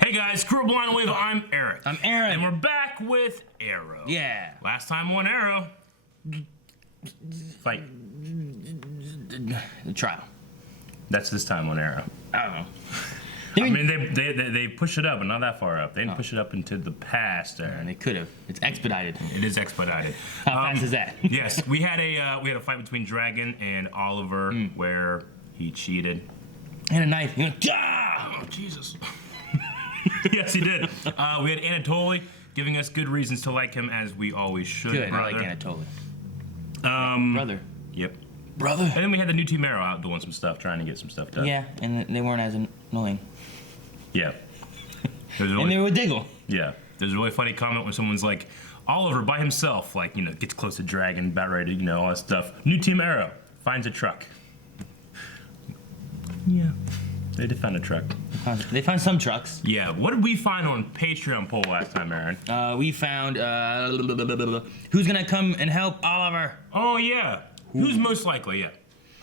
Hey guys, Screw Blind Wave, I'm Eric. I'm Aaron. And we're back with Arrow. Yeah. Last time on Arrow. Fight. The trial. That's this time on Arrow. I don't know. I mean, they push it up, but not that far up. They didn't push it up into the past, Aaron. And they could have. It's expedited. It is expedited. How fast is that? Yes, we had a fight between Dragon and Oliver where he cheated. And a knife. You know, ah! Oh, Jesus. Yes, he did. We had Anatoly giving us good reasons to like him, as we always should. Good. Brother. I like Anatoly. Brother. Yep. Brother. And then we had the new Team Arrow out doing some stuff, trying to get some stuff done. Yeah, and they weren't as annoying. Yeah. And they would diggle. Yeah. There's a really funny comment when someone's like, Oliver by himself, like, you know, gets close to Dragon, about ready to, you know, all that stuff. New Team Arrow finds a truck. Yeah. They did find a truck. They found some trucks. Yeah. What did we find on Patreon poll last time, Aaron? We found who's gonna come and help Oliver? Oh yeah. Who's most likely? Yeah.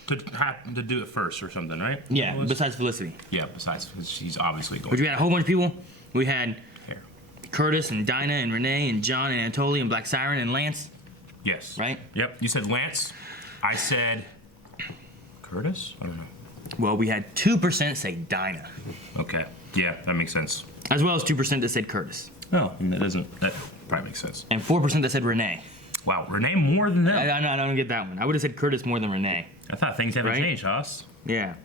To do it first or something, right? Yeah. Besides Felicity. Yeah. Besides, she's obviously going. But we had a whole bunch of people. We had Here. Curtis and Dinah and Renee and John and Anatoly and Black Siren and Lance. Yes. Right? Yep. You said Lance. I said Curtis. I don't know. Well, we had 2% say Dinah, Okay. Yeah, that makes sense. as well as 2% that said Curtis, No, that probably makes sense. and 4% that said Renee. Wow, Renee more than them. I don't get that one. I would have said Curtis more than Renee. I thought things haven't Right? changed, Haas. Yeah.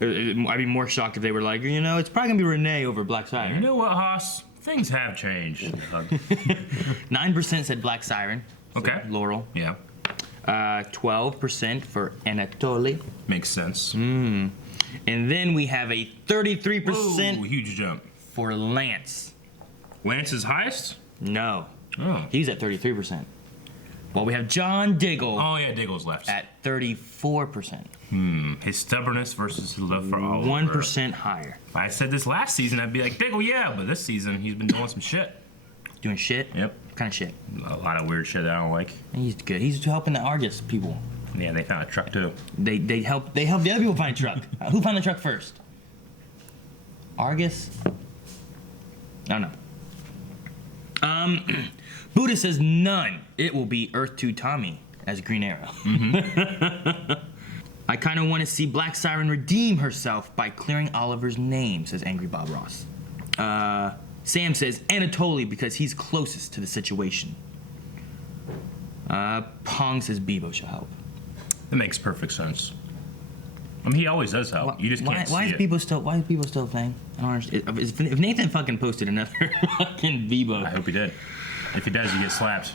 I'd be more shocked if they were like, you know, it's probably gonna be Renee over Black You Siren. know what, Haas? Things have changed. 9% said Black Siren. So Okay. Laurel. Yeah, 12% for Anatoly. makes sense. And then we have a 33% Ooh, huge jump. for Lance. Lance is highest? No. Oh. He's at 33%. Well, we have John Diggle Oh, yeah, Diggle's left. at 34%. His stubbornness versus his love for Oliver. 1% higher. If I said this last season, I'd be like, Diggle, yeah, but this season, he's been doing some shit. Doing shit? Yep. What kind of shit? A lot of weird shit that I don't like. He's good. He's helping the Argus people. Yeah, they found a truck, too. They help the other people find a truck. Who found the truck first? Argus? I don't know. Buddha says none. It will be Earth 2 Tommy as Green Arrow. I kind of want to see Black Siren redeem herself by clearing Oliver's name, says Angry Bob Ross. Sam says Anatoly because he's closest to the situation. Pong says Bebo shall help. That makes perfect sense. I mean, he always does help. You just can't why see is it. Bebo still? Why is Bebo still a thing? I don't understand. If Nathan fucking posted another fucking Bebo. I hope he did. If he does, he gets slapped.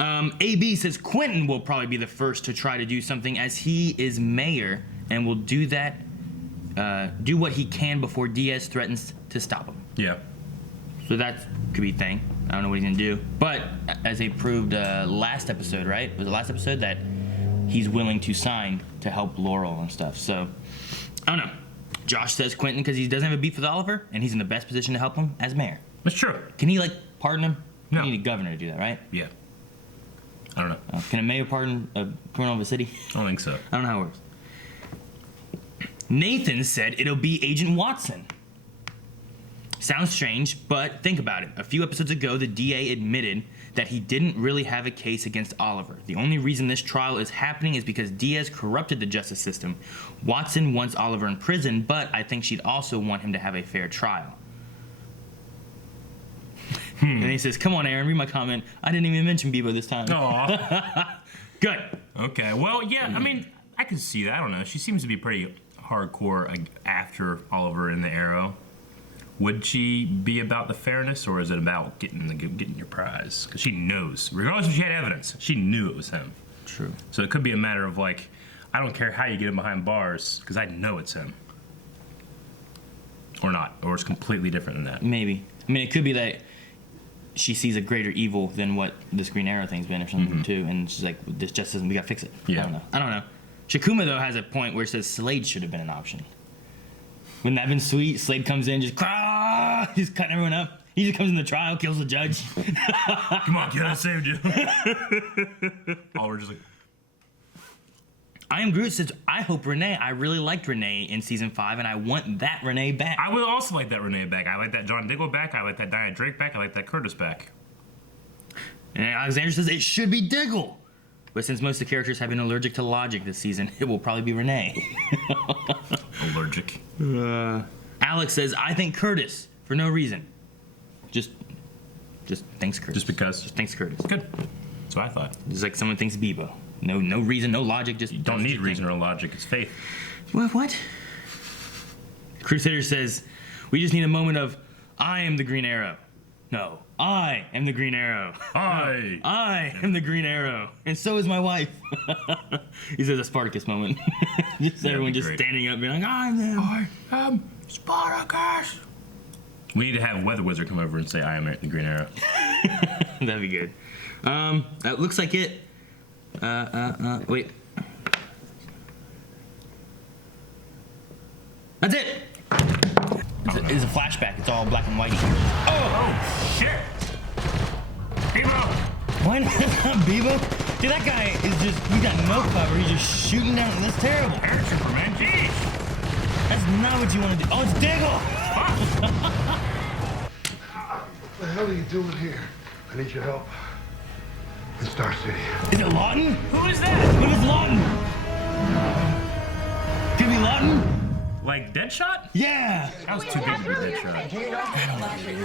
AB says Quentin will probably be the first to try to do something as he is mayor and will do that, do what he can before Diaz threatens to stop him. Yeah. So that could be a thing. I don't know what he's gonna do. But as they proved last episode, right? Was it last episode that he's willing to sign to help Laurel and stuff. So I don't know. Josh says Quentin because he doesn't have a beef with Oliver and he's in the best position to help him as mayor. That's true. Can he like pardon him? No. You need a governor to do that, right? Yeah. I don't know. Can a mayor pardon a criminal of a city? I don't think so. I don't know how it works. Nathan said it'll be Agent Watson. Sounds strange, but think about it. A few episodes ago, the DA admitted that he didn't really have a case against Oliver. The only reason this trial is happening is because Diaz corrupted the justice system. Watson wants Oliver in prison, but I think she'd also want him to have a fair trial. And he says, come on, Aaron, read my comment. I didn't even mention Bebo this time. Aw. Good. Okay. Well, yeah. I mean, I can see that. I don't know. She seems to be pretty hardcore after Oliver in the Arrow. Would she be about the fairness, or is it about getting your prize? Because she knows, regardless if she had evidence, she knew it was him. True. So it could be a matter of like, I don't care how you get him behind bars, because I know it's him. Or not, or it's completely different than that. Maybe. I mean, it could be that she sees a greater evil than what this Green Arrow thing's been or something too, and she's like, this just doesn't, we gotta fix it. Yeah. I don't know. Shakuma, though, has a point where it says Slade should have been an option. Wouldn't that have been sweet? Slade comes in, just he's cutting everyone up. He just comes in the trial, kills the judge. Come on, kid, I saved you. Oliver just like, I Am Groot says, I hope Renee. I really liked Renee in season 5, and I want that Renee back. I would also like that Renee back. I like that John Diggle back. I like that Diana Drake back. I like that Curtis back. And Alexander says it should be Diggle. But since most of the characters have been allergic to logic this season, it will probably be Renee. Allergic. Alex says, I think Curtis, for no reason. Just thanks Curtis. Just because. Just thanks Curtis. Good. That's what I thought. Just like someone thinks Bebo. No reason, no logic, just... You don't need reason or logic. It's faith. What? Crusader says, we just need a moment of, I am the Green Arrow. No, I am the Green Arrow. I am the Green Arrow. And so is my wife. He says a Spartacus moment. Just everyone just great. Standing up being like, I am Spartacus. We need to have Weather Wizard come over and say, I am the Green Arrow. That'd be good. That looks like it. Wait. That's it! It's a flashback. It's all black and white. Oh, shit! Bebo! Why not Bebo? Dude, that guy is just, he got no cover. He's just shooting down. That's terrible. Paratrooper, man. Jeez! That's not what you want to do. Oh, it's Diggle! What the hell are you doing here? I need your help. In Star City. Is it Lawton? Who is that? What is Lawton? Could it be Lawton? Like Deadshot? Yeah! That was too big to be Deadshot. I don't know what it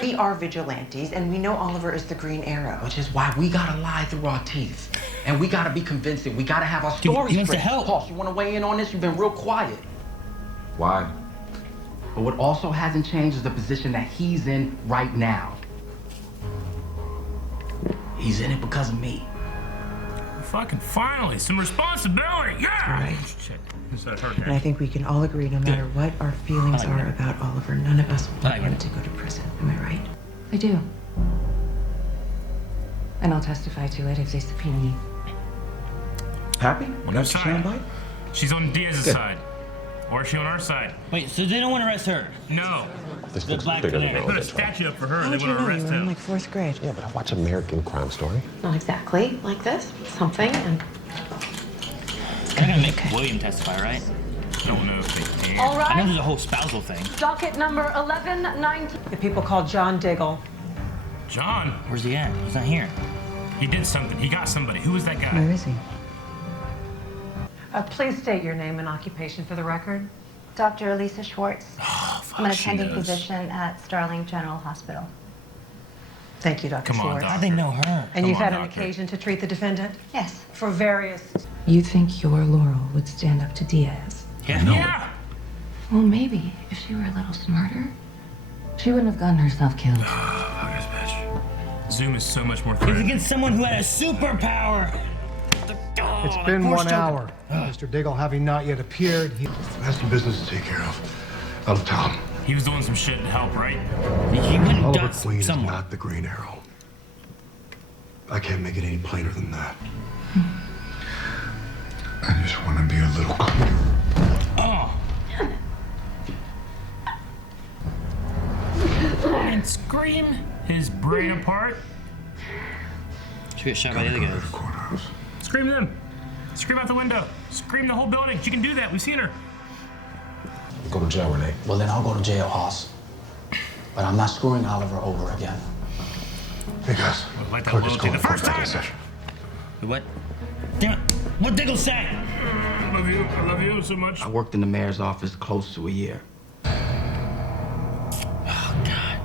is. We are vigilantes, and we know Oliver is the Green Arrow. Which is why we gotta lie through our teeth. And we gotta be convincing. We gotta have our stories he wants to help. Paul, you wanna weigh in on this? You've been real quiet. Why? But what also hasn't changed is the position that he's in right now. He's in it because of me. Fucking finally, some responsibility. Yeah! Right. Shit. And I think we can all agree, no matter what our feelings are about Oliver, none of us want him to go to prison. Am I right? I do. And I'll testify to it if they subpoena me. Happy? On whose side? She's on Diaz's side. Or is she on our side? Wait, so they don't want to arrest her? No. This The looks black bigger than Canary. all Put a this. statue up for her How and would they you want to know? You arrest were in him. like 4th grade. Yeah, but I watch American Crime Story. Not exactly like this. Something, and They're gonna make William testify, right? I don't know if they can. All I know right, there's a whole spousal thing. docket number 1119. The people called John Diggle. John, Where's he at? He's not here. he did something. He got somebody. Who was that guy? Where is he? Please state your name and occupation for the record. Dr. Elisa Schwartz. Oh, fuck, I'm an she attending knows. physician at Starling General Hospital. Thank you, Dr. Come on, Schwartz. Doc. How'd they know her? And you've Come on, had an doctor. occasion to treat the defendant Yes. for various... You think your Laurel would stand up to Diaz? Yeah. Yeah! Well, maybe if she were a little smarter, she wouldn't have gotten herself killed. Fuck this bitch. Zoom is so much more It was threatening. against someone who had a superpower. It's been 1 hour. Mr. Diggle having not yet appeared, he... I have some business to take care of. I'll tell him. He was doing some shit to help, right? He went and Oliver got Queen is someone. not the Green Arrow. I can't make it any plainer than that. I just want to be a little clearer. Oh. And scream his brain apart. She got shot by the other guys. Courthouse. Scream them. Scream out the window. Scream the whole building. She can do that. We've seen her. Go to jail, Renee. Well, then I'll go to jail, Hoss. But I'm not screwing Oliver over again. Hey, guys. Like that Clerk is loyalty calling the for first executive time. session. What? Damn it. What Diggle say? I love you. I love you so much. I worked in the mayor's office close to a year. Oh, God.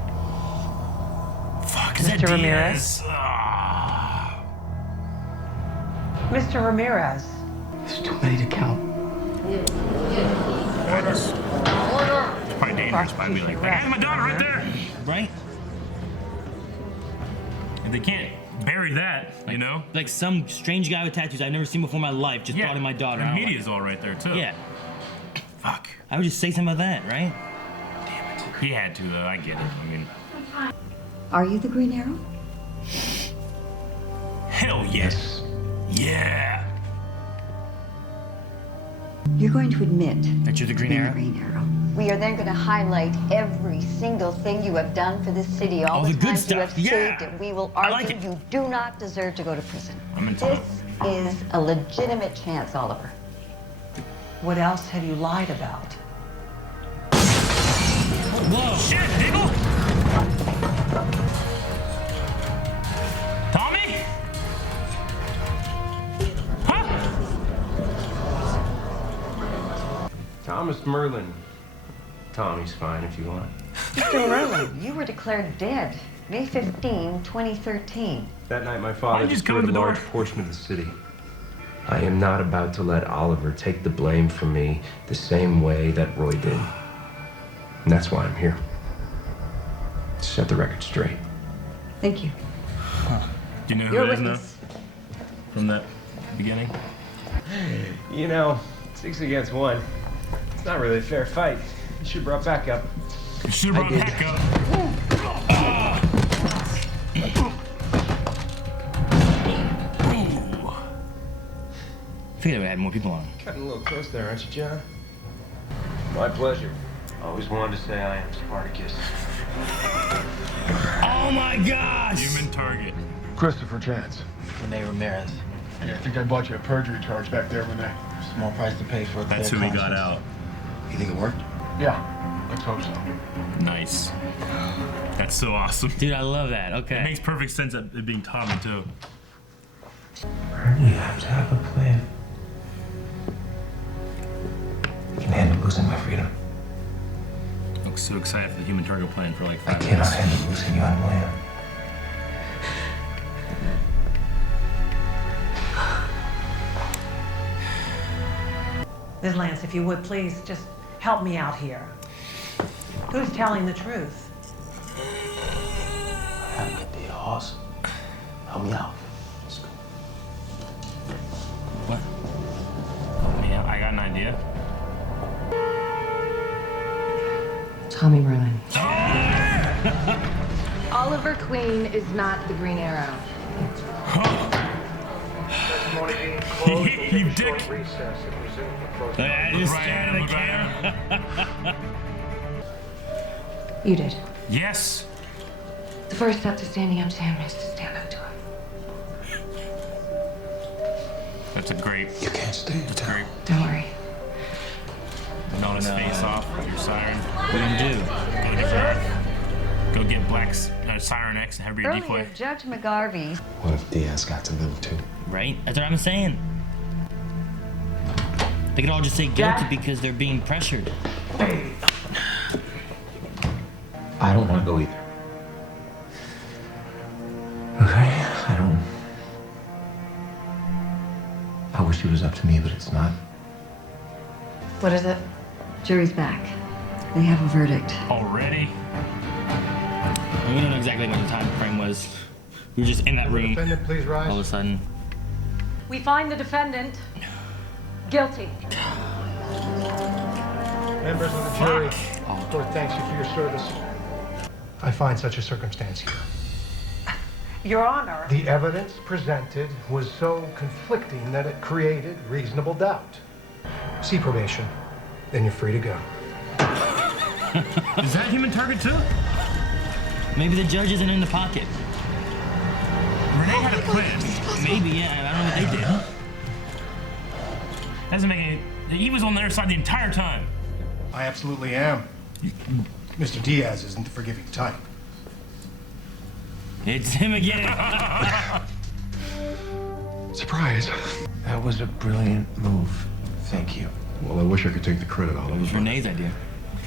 Fuck, is that Mr. Diaz? Ramirez? Ah. Mr. Ramirez. There's too many to count. It's probably dangerous, but I'd be like, I have my daughter right there. Right? And they can't bury that, you know? Like some strange guy with tattoos I've never seen before in my life just brought in my daughter. The I don't like media's all right there, too. it. Yeah. Fuck. I would just say something about that, right? He had to, though. I get it. I mean, Are you the Green Arrow? hell yes. Yeah. You're going to admit That you're the Green being Arrow? the Green Arrow. We are then going to highlight every single thing you have done for this city, all All the the good times you stuff. have Yeah. saved it. We will I argue like it. you do not deserve to go to prison. I'm into This is a legitimate chance, Oliver. What else have you lied about? Whoa! Shit, Diggle! Tommy? Huh? Thomas Merlyn. Tommy's fine if you want. Mr. Merlyn, you were declared dead May 15, 2013. That night, my father just destroyed go a in the large door? portion of the city. I am not about to let Oliver take the blame for me the same way that Roy did. And that's why I'm here. To set the record straight. Thank you. Do you know who Your it is now? witness. From that beginning? You know, 6 against 1. It's not really a fair fight. You should have brought backup. You should have brought back up. I figured I would have more people on. Cutting a little close there, aren't you, John? My pleasure. Always wanted to say I am Spartacus. Oh my gosh! Human target. Christopher Chance. Renee Ramirez. Hey, I think I bought you a perjury charge back there, Renee. Small price to pay for a That's who clear we got conscience. out. You think it worked? Yeah, let's hope so. Nice. That's so awesome. Dude, I love that. It Okay. makes perfect sense of it being Tommy, too. We have to have a plan. I can handle losing my freedom. I'm so excited for the human target plan for like I 5 cannot minutes. handle losing you on land. Ms. Lance, if you would please just help me out here. Who's telling the truth? I got the horse. Help me out. Let's go. What? Yeah, I got an idea. Tommy Merlyn. Oliver Queen is not the Green Arrow. You dick. I just Right, stared at look the right camera. You did. Yes. The first step to standing up to him is to stand up to him. That's a great. You can't stay in town. Great. Don't worry. Knock his face off with your siren. What are you gonna do? Go to guard. Go get Black's Siren X and have your decoy. Earlier, Judge McGarvey. What if Diaz got to live too? Right? That's what I'm saying. They could all just say guilty because they're being pressured. I don't want to go either. Okay? I wish it was up to me, but it's not. What is it? Jury's back. They have a verdict. Already? And we don't know exactly what the time frame was. We were just in that room Defendant, please rise. all of a sudden. We find the defendant guilty. Members of the jury, the court thanks you for your service. I find such a circumstance here. Your Honor. The evidence presented was so conflicting that it created reasonable doubt. See probation, then you're free to go. Is that human target too? Maybe the judge isn't in the pocket. Renee had a plan. Maybe, yeah. I don't know what they did. Doesn't make any. He was on their side the entire time. I absolutely am. Mr. Diaz isn't the forgiving type. It's him again. Surprise. That was a brilliant move. Thank you. Well, I wish I could take the credit, It was Oliver. Renee's idea.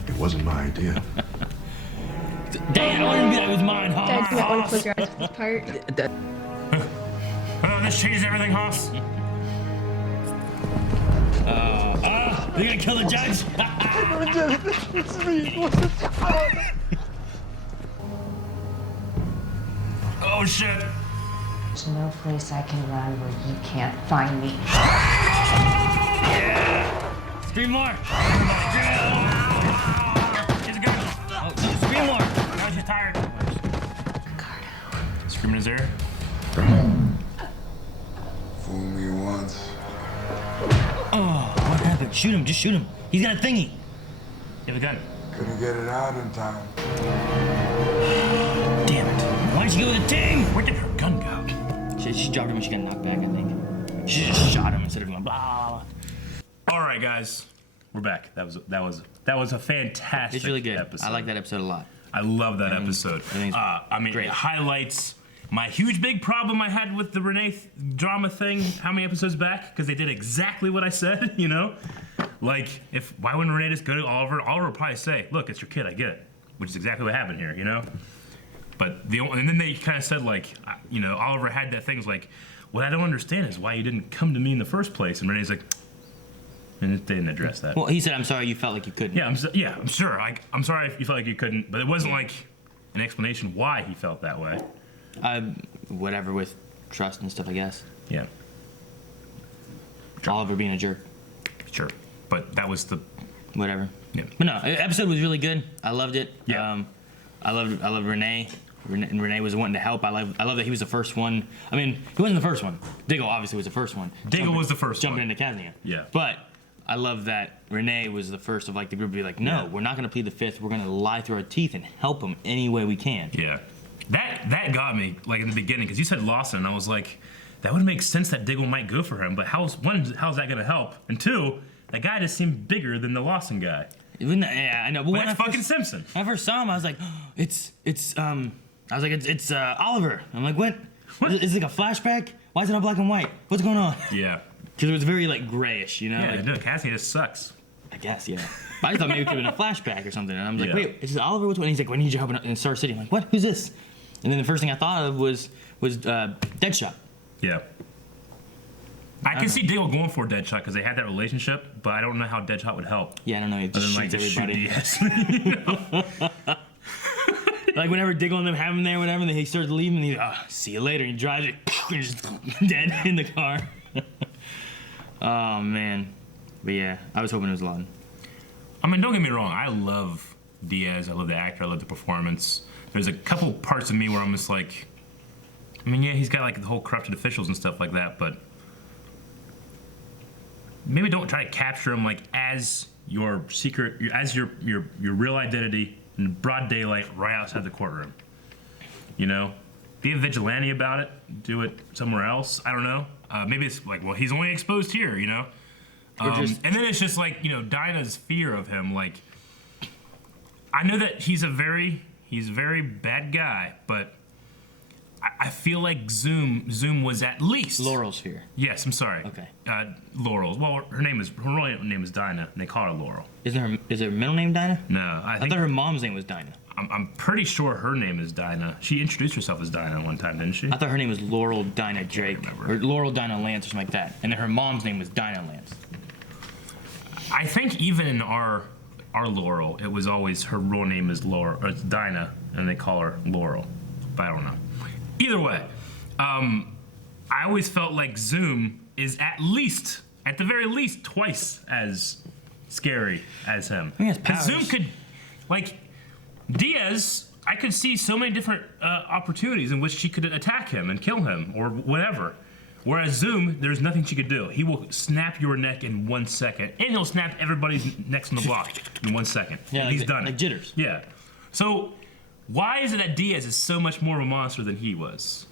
It wasn't my idea. Dang, I wanted to be like, it was mine, Dad, you might want to Hoss. close your eyes for this part. Oh, this changes everything, Hoss. They're gonna kill the judge. Oh shit. There's no place I can run where you can't find me. Scream more. He's a gun. Oh, no, scream more. Now she's tired. Screaming his ear. Fool me once. Oh, what happened? Shoot him. Just shoot him. He's got a thingy. You have a gun. Couldn't get it out in time. Damn it. Why didn't you go with the team? Where did her gun go? She dropped her when she got knocked back, I think. She just shot him instead of going blah, blah, blah. All right, guys, we're back. That was a fantastic. It's really good. Episode. I like that episode a lot. I love that episode. Great. It highlights my huge big problem I had with the Renee drama thing. How many episodes back? Because they did exactly what I said. You know, like why wouldn't Renee just go to Oliver? Oliver would probably say, "Look, it's your kid. I get it," which is exactly what happened here. You know. But and then they kind of said like, Oliver had that thing was like, what I don't understand is why you didn't come to me in the first place. And Renee's like, and they didn't address that. Well, he said, I'm sorry you felt like you couldn't. Yeah, I'm sure. I'm sorry if you felt like you couldn't, but it wasn't like an explanation why he felt that way. Whatever with trust and stuff, I guess. Yeah. Sure. Oliver being a jerk. Sure. But that was the... Whatever. Yeah. But no, the episode was really good. I loved it. Yeah. I love Renee. Renee was wanting to help. I love that he was the first one. I mean, he wasn't the first one. Diggle obviously was the first one. Diggle was the first jumping one. into Kaznia. Yeah. But I love that Renee was the first of like the group to be like, no, we're not going to plead the fifth. We're going to lie through our teeth and help him any way we can. Yeah. That got me like in the beginning because you said Lawson, and I was like, that would make sense that Diggle might go for him. But how's that going to help? And two, that guy just seemed bigger than the Lawson guy. Yeah, I know. But when that's fucking Simpson. When I first saw him, I was like, it's Oliver. I'm like, what? Is it like a flashback? Why is it not black and white? What's going on? Yeah. Because it was very like grayish, you know? Yeah, like, no, Cassie just sucks. I guess, yeah. But I thought maybe it could have been a flashback or something. And I'm like, wait, is this Oliver? What's what? And he's like, we need your help in Star City. I'm like, what? Who's this? And then the first thing I thought of was Deadshot. Yeah. I can see Diggle going for Deadshot because they had that relationship, but I don't know how Deadshot would help. Yeah, I don't know. It just shoots everybody. Shoot Like whenever Diggle and them have him there, whatever, and then he starts leaving, and he's like, see you later. And he drives it, and just dead in the car. Oh man, but yeah, I was hoping it was Lawton. I mean, don't get me wrong. I love Diaz. I love the actor. I love the performance. There's a couple parts of me where I'm just like, I mean, yeah, he's got like the whole corrupted officials and stuff like that, but maybe don't try to capture him like as your secret, as your real identity in broad daylight right outside the courtroom. You know, be a vigilante about it. Do it somewhere else. I don't know. Maybe it's like, well, he's only exposed here. You know, and then it's just like, Dinah's fear of him. Like, I know that he's a very bad guy, but I feel like Zoom was at least Laurel's fear. Yes, I'm sorry. Okay. Laurel. Well, her real name is Dinah, and they call her Laurel. Is her middle name Dinah? No, I thought her mom's name was Dinah. I'm pretty sure her name is Dinah. She introduced herself as Dinah one time, didn't she? I thought her name was Laurel Dinah Drake, or Laurel Dinah Lance, or something like that. And then her mom's name was Dinah Lance. I think even in our Laurel, it was always her real name is Laurel, or it's Dinah, and they call her Laurel. But I don't know. Either way, I always felt like Zoom is at the very least, twice as scary as him. Because Zoom could, like, Diaz, I could see so many different opportunities in which she could attack him and kill him or whatever. Whereas Zoom, there's nothing she could do. He will snap your neck in 1 second, and he'll snap everybody's necks on the block in 1 second. Yeah, and he's done like it. jitters. Yeah. So why is it that Diaz is so much more of a monster than he was?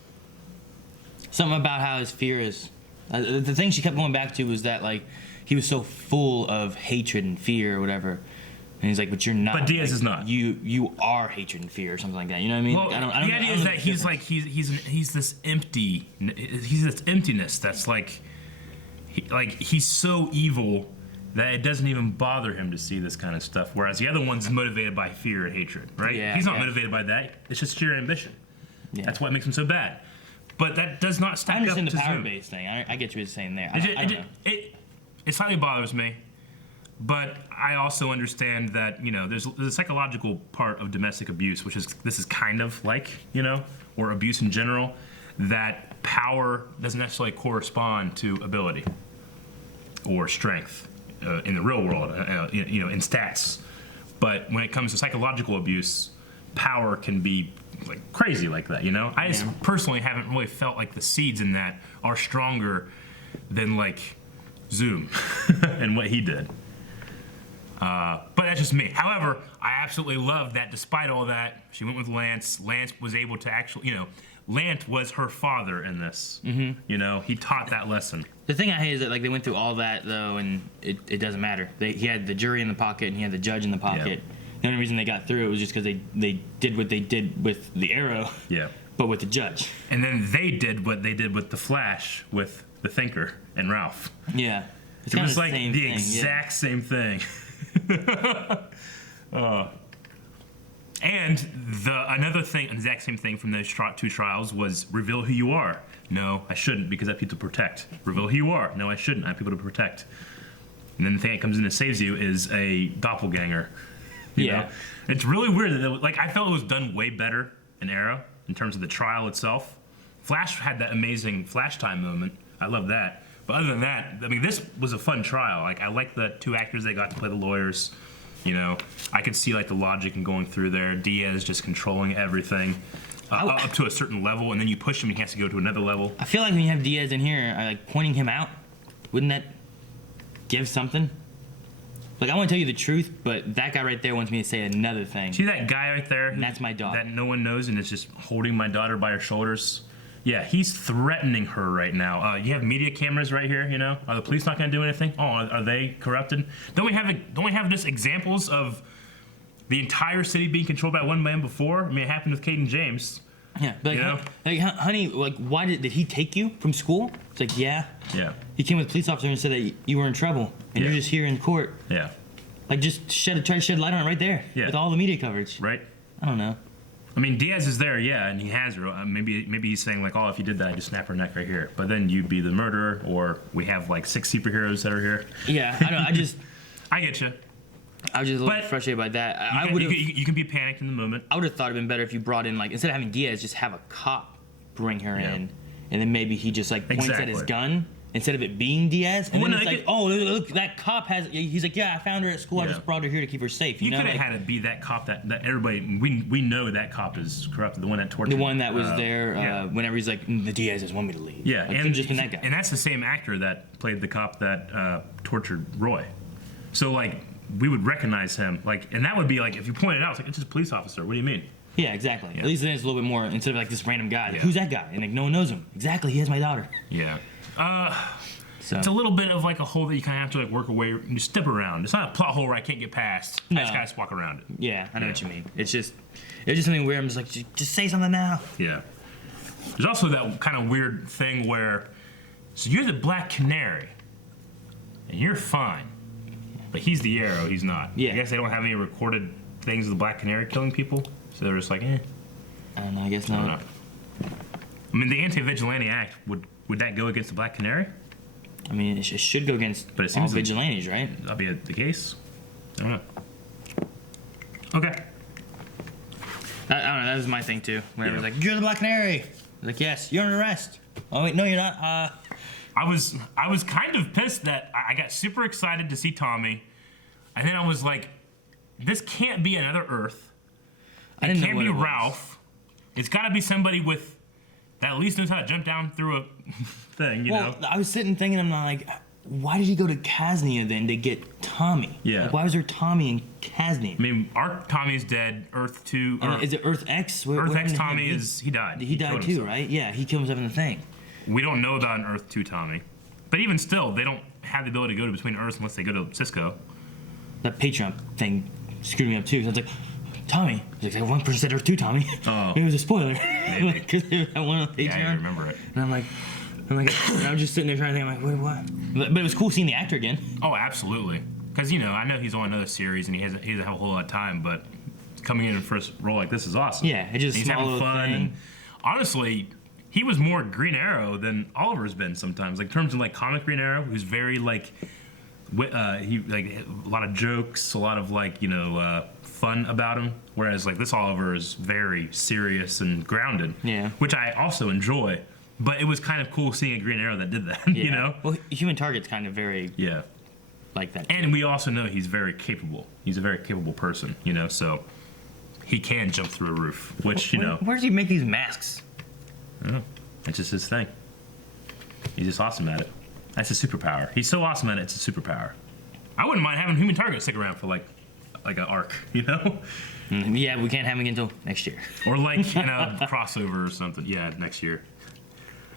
Something about how his fear is. The thing she kept going back to was that like he was so full of hatred and fear or whatever. And he's like, but you're not. But Diaz is not. You are hatred and fear or something like that. You know what I mean? Well, like, the idea is that he's like he's this emptiness that's like he's so evil that it doesn't even bother him to see this kind of stuff. Whereas the other one's motivated by fear and hatred, right? Yeah, he's not motivated by that. It's just sheer ambition. Yeah. That's what makes him so bad. But that does not stack up to Zoom. I understand the power-based thing. I get what you're saying there. It slightly bothers me. But I also understand that, there's a psychological part of domestic abuse, which is this is kind of like, or abuse in general, that power doesn't necessarily correspond to ability or strength in the real world, in stats. But when it comes to psychological abuse, power can be like crazy like that, I just personally haven't really felt like the seeds in that are stronger than like Zoom and what he did. But that's just me. However, I absolutely love that despite all that, she went with Lance. Lance was able to actually, Lant was her father in this. Mm-hmm. You know, he taught that lesson. The thing I hate is that like they went through all that though, and it doesn't matter. He had the jury in the pocket and he had the judge in the pocket. Yeah. The only reason they got through it was just because they did what they did with the Arrow. Yeah. But with the judge. And then they did what they did with the Flash with the Thinker and Ralph. Yeah. It was like the exact same thing. And another thing, exact same thing from those two trials was reveal who you are. No, I shouldn't because I have people to protect. Reveal who you are. No, I shouldn't. I have people to protect. And then the thing that comes in and saves you is a doppelganger. You know? It's really weird that I felt it was done way better in Arrow in terms of the trial itself. Flash had that amazing Flash time moment. I love that. But other than that, I mean, this was a fun trial. Like, I like the two actors that got to play the lawyers. You know, I could see like the logic in going through there. Diaz just controlling everything up to a certain level, and then you push him and he has to go to another level. I feel like when you have Diaz in here, like pointing him out, wouldn't that give something? Like, I want to tell you the truth, but that guy right there wants me to say another thing. See that guy right there? And that's my dog. That no one knows and is just holding my daughter by her shoulders. Yeah, he's threatening her right now. You have media cameras right here. You know, are the police not going to do anything? Oh, are they corrupted? Don't we have just examples of the entire city being controlled by one man before? I mean, it happened with Caden James. Yeah, but honey, like, why did he take you from school? It's like, yeah. He came with a police officer and said that you were in trouble, and you're just here in court. Yeah. Like, just try to shed light on it right there. Yeah. With all the media coverage. Right. I don't know. I mean, Diaz is there, yeah, and he has her. Maybe he's saying like, oh, if you did that, I'd just snap her neck right here. But then you'd be the murderer, or we have like 6 superheroes that are here. Yeah, I know. I get you. I was just a little frustrated by that. You can be panicked in the moment. I would have thought it'd been better if you brought in, like, instead of having Diaz, just have a cop bring her in, and then maybe he just like points at his gun instead of it being Diaz, and then it's like, oh, look, that cop has. He's like, yeah, I found her at school. I just brought her here to keep her safe. You could have had it be that cop that everybody we know that cop is corrupted. The one that tortured. The one that was there whenever he's like, the Diaz's want me to leave. Yeah, like, and just been that guy. And that's the same actor that played the cop that tortured Roy. So like, we would recognize him. Like, and that would be like, if you pointed out, it's like, it's just a police officer. What do you mean? Yeah, exactly. Yeah. At least then it's a little bit more, instead of like this random guy. Like, who's that guy? And like, no one knows him. Exactly, he has my daughter. Yeah. It's a little bit of like a hole that you kind of have to like work away and just step around. It's not a plot hole where I can't get past. No. I just gotta walk around it. Yeah, I know what you mean. It's just something weird. I'm just like, just say something now. Yeah. There's also that kind of weird thing where, so you're the Black Canary, and you're fine, but he's the Arrow. He's not. Yeah. I guess they don't have any recorded things of the Black Canary killing people, so they're just like, eh. I don't know. I guess not. I mean, the Anti-Vigilante Act would that go against the Black Canary? I mean, it should go against all vigilantes, right? That'll be the case. I don't know. Okay. I don't know. That was my thing too. Where it was like, "You're the Black Canary." Like, yes, you're under arrest. Oh wait, no, you're not. I was kind of pissed that I got super excited to see Tommy, and then I was like, "This can't be another Earth. It can't be Ralph. It's got to be somebody with." That at least knows how to jump down through a thing, you know? I was sitting thinking, I'm like, why did he go to Casnia then to get Tommy? Yeah. Like, why was there Tommy in Casnia? I mean, our Tommy's dead. Earth 2. Is it Earth X? Earth X Tommy he died. He died too, right? Yeah, he killed himself in the thing. We don't know about an Earth 2 Tommy. But even still, they don't have the ability to go to between Earths unless they go to Cisco. That Patron thing screwed me up too. So it's like, Tommy. He's like, one person said Earth 2 Tommy. Oh. It was a spoiler. Maybe. Because I went on Patreon. Yeah, I remember it. And I'm like, and I was just sitting there trying to think, I'm like, what? But it was cool seeing the actor again. Oh, absolutely. Because, you know, I know he's on another series and he doesn't have a whole lot of time, but coming in for a role like this is awesome. Yeah, it just he's having fun. And honestly, he was more Green Arrow than Oliver's been sometimes. Like, in terms of, like, comic Green Arrow, who's very, like, he like a lot of jokes, a lot of, like, you know, fun about him, whereas like this Oliver is very serious and grounded, which I also enjoy, but it was kind of cool seeing a Green Arrow that did that. You know, well, Human Target's kind of very like that too. And we also know he's very capable. He's a very capable person, you know, so he can jump through a roof, which you know. Where does he make these masks? I don't know. It's just his thing. He's just awesome at it. That's a superpower. He's so awesome at it, it's a superpower. I wouldn't mind having Human Target stick around for like like an arc, you know? Yeah, we can't have him again until next year. Or like in a crossover or something. Yeah, next year.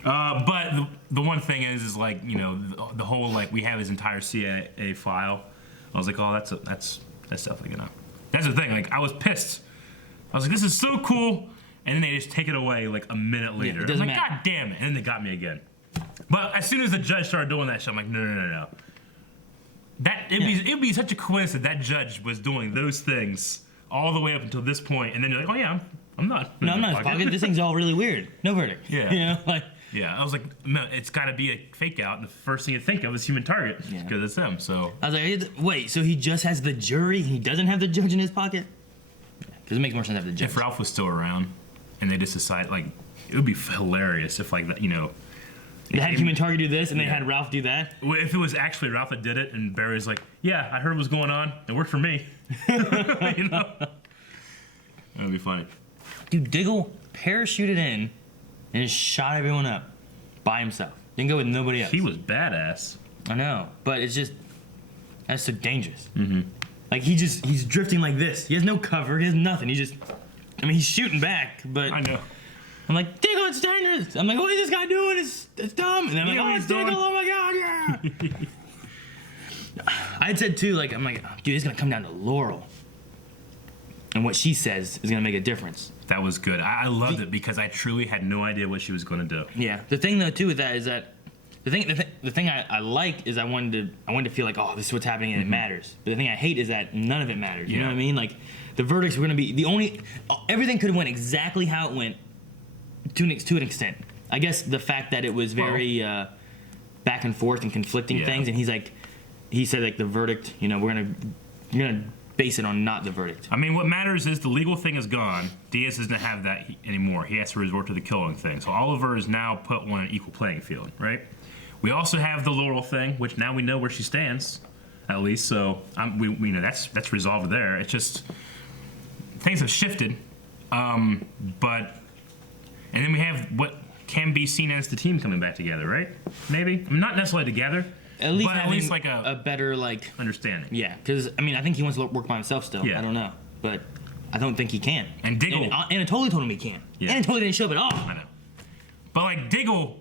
But the one thing is like, you know, the whole like we have his entire CIA file. I was like, oh, that's definitely gonna. That's the thing. Like I was pissed. I was like, this is so cool, and then they just take it away like a minute later. Yeah, I'm like, God damn it! And then they got me again. But as soon as the judge started doing that shit, I'm like, no. It'd be such a coincidence that judge was doing those things all the way up until this point, and then you're like, oh yeah, I'm not. No, I'm not. This thing's all really weird. No verdict. Yeah. You know, like. Yeah, I was like, no, it's got to be a fake out, and the first thing you think of is human target because it's him. So I was like, wait, so he just has the jury? He doesn't have the judge in his pocket? Because it makes more sense to have the judge. If Ralph was still around, and they just decide like, it would be hilarious if like that, you know. They had human target do this, and they had Ralph do that. If it was actually Ralph that did it, and Barry's like, yeah, I heard what was going on. It worked for me. You know, that would be funny. Dude, Diggle parachuted in and just shot everyone up by himself. Didn't go with nobody else. He was badass. I know, but it's just that's so dangerous. Mm-hmm. Like he's drifting like this. He has no cover. He has nothing. He's shooting back, but I know. I'm like, Diggle, it's dangerous. I'm like, what is this guy doing? It's dumb. And I'm like, oh, it's Diggle. Oh my god, yeah. I had said too, like, I'm like, dude, it's gonna come down to Laurel, and what she says is gonna make a difference. That was good. I loved it because I truly had no idea what she was going to do. Yeah. The thing though too with that is that the thing I like is I wanted to feel like, oh, this is what's happening and it matters. But the thing I hate is that none of it matters. You know what I mean? Like the verdicts were going to be everything could have went exactly how it went to an extent. I guess the fact that it was very back and forth and conflicting things, and he said like the verdict, you know, we're gonna base it on not the verdict. I mean, what matters is the legal thing is gone. Diaz doesn't have that anymore. He has to resort to the killing thing. So Oliver is now put on an equal playing field, right? We also have the Laurel thing, which now we know where she stands, at least. So we know that's resolved there. It's just things have shifted, and then we have what can be seen as the team coming back together, right? Maybe not necessarily together. At least like a better like understanding. Yeah, because I mean I think he wants to work by himself still. Yeah. I don't know, but I don't think he can. And Diggle, and Anatoly told him he can. Yeah. Anatoly didn't show up at all. I know, but like Diggle,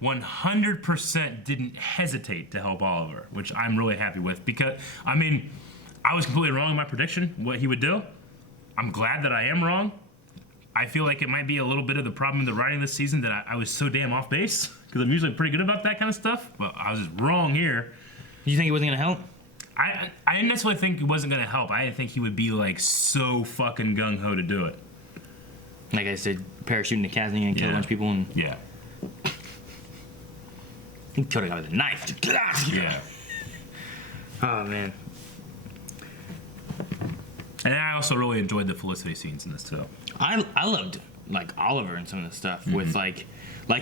100% didn't hesitate to help Oliver, which I'm really happy with because I mean I was completely wrong in my prediction what he would do. I'm glad that I am wrong. I feel like it might be a little bit of the problem in the writing this season that I was so damn off base because I'm usually pretty good about that kind of stuff, but I was just wrong here. You think it wasn't gonna help? I didn't necessarily think it wasn't gonna help. I didn't think he would be like so fucking gung ho to do it. Like I said, parachuting to Kazan and kill a bunch of people and he killed a guy with a knife. Yeah. Oh man. And I also really enjoyed the Felicity scenes in this too. I loved like Oliver and some of the stuff with like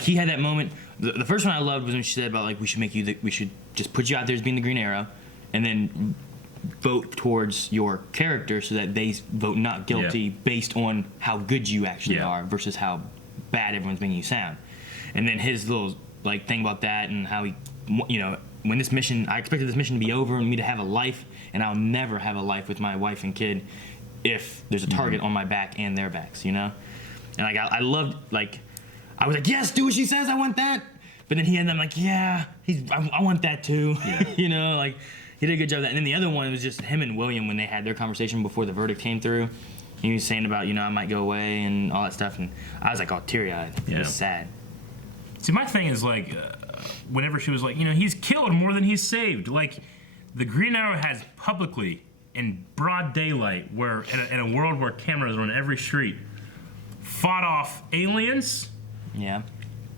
he had that moment. The first one I loved was when she said about like we should just put you out there as being the Green Arrow, and then vote towards your character so that they vote not guilty based on how good you actually are versus how bad everyone's making you sound. And then his little like thing about that and how he, you know, when this mission, I expected this mission to be over and me to have a life, and I'll never have a life with my wife and kid if there's a target on my back and their backs, you know? And like I loved, like, I was like, yes, do what she says, I want that. But then he ended up like, yeah, I want that too. Yeah. You know, like, he did a good job of that. And then the other one was just him and William when they had their conversation before the verdict came through. He was saying about, you know, I might go away and all that stuff. And I was like all teary-eyed. It was sad. See, my thing is like, whenever she was like, you know, he's killed more than he's saved. Like, the Green Arrow has publicly, in broad daylight, where in a world where cameras are on every street, fought off aliens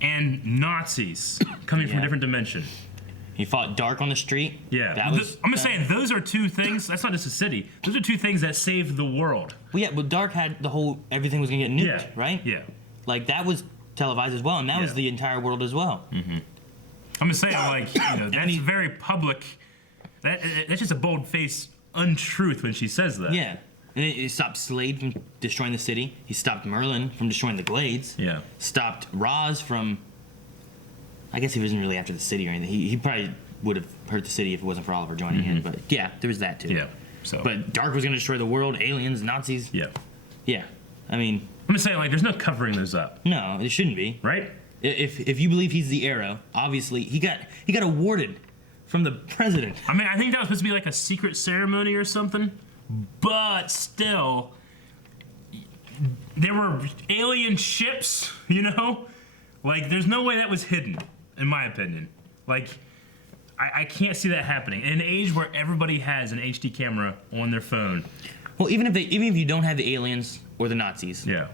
and Nazis coming from a different dimension. He fought dark on the street. Yeah. I'm just saying, those are two things, that's not just a city, those are two things that saved the world. Well, yeah, but Dark had the whole, everything was going to get nuked, right? Yeah. Like, that was televised as well, and that was the entire world as well. Mm-hmm. I'm just saying, like, you know, that's very public. That's just a bold-faced untruth when she says that. Yeah. And it stopped Slade from destroying the city. He stopped Merlyn from destroying the Glades. Yeah. Stopped Roz from... I guess he wasn't really after the city or anything. He probably would have hurt the city if it wasn't for Oliver joining in. But yeah, there was that too. Yeah. So, But Dark was going to destroy the world, aliens, Nazis. yeah, Yeah. I mean, I'm just saying, like, there's no covering those up, no, it shouldn't be. right? If you believe he's the Arrow, obviously he got awarded from the president. I mean, I think that was supposed to be like a secret ceremony or something, but still, there were alien ships, you know? Like, there's no way that was hidden, in my opinion. Like, I can't see that happening. In an age where everybody has an HD camera on their phone. Well, even if you don't have the aliens or the Nazis, Yeah.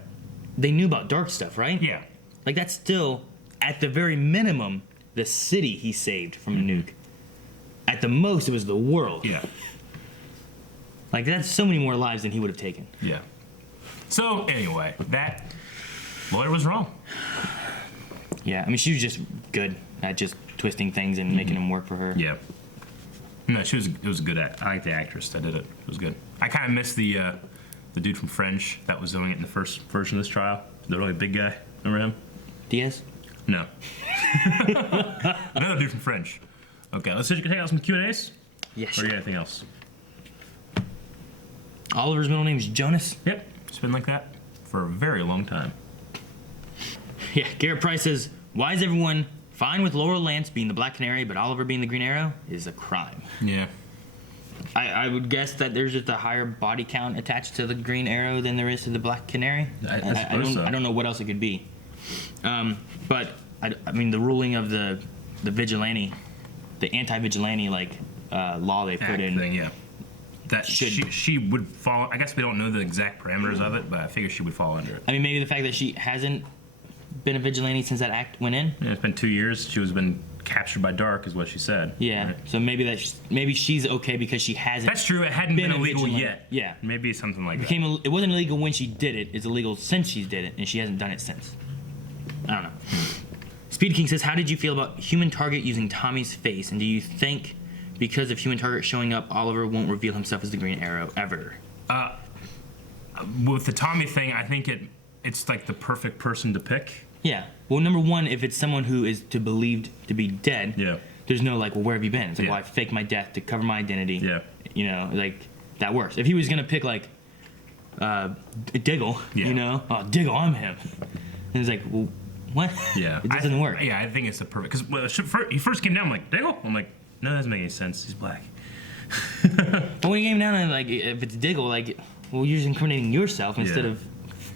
they knew about Dark stuff, right? Yeah. Like, that's still, at the very minimum, the city he saved from a nuke. At the most, it was the world. Yeah. Like, that's so many more lives than he would have taken. Yeah. So, anyway, that lawyer was wrong. Yeah, I mean, she was just good at just twisting things and making them work for her. Yeah. No, it was a good act. I like the actress that did it. It was good. I kind of missed the dude from French that was doing it in the first version of this trial. The really big guy. Remember him? Diaz? No. Another dude from French. Okay, let's take out some Q&As. Yeah, Or sure. you got anything else? Oliver's middle name is Jonas? Yep. It's been like that for a very long time. Yeah, Garrett Price says, why is everyone fine with Laurel Lance being the Black Canary, but Oliver being the Green Arrow is a crime? Yeah. I would guess that there's just a higher body count attached to the Green Arrow than there is to the Black Canary. I suppose so. I don't know what else it could be. But, I mean, the ruling of the vigilante, the anti-vigilante, law they put in. Thing, yeah. That she would fall. I guess we don't know the exact parameters of it, but I figure she would fall under it. I mean, maybe the fact that she hasn't been a vigilante since that act went in. Yeah, it's been 2 years. She was been captured by Dark, is what she said. Yeah. Right? So maybe maybe she's okay because she hasn't. That's true. It hadn't been a illegal vigilante. yet. Yeah. Maybe it's something like that. It wasn't illegal when she did it. It's illegal since she did it, and she hasn't done it since. I don't know. Speed King says, how did you feel about Human Target using Tommy's face, and do you think because of Human Target showing up, Oliver won't reveal himself as the Green Arrow ever? With the Tommy thing, I think it's like the perfect person to pick. Yeah. Well, number one, if it's someone who is believed to be dead, Yeah. there's no well, where have you been? It's like, Yeah. well, I faked my death to cover my identity. Yeah. You know, that works. If he was gonna pick Diggle, Yeah. oh, Diggle, I'm him. And it's like, well, what? Yeah. It doesn't work. Yeah, I think it's the perfect. Because he first came down, I'm like, Diggle? I'm like, no, that doesn't make any sense. He's black. But when you came down and if it's Diggle, well, you're just incriminating yourself instead of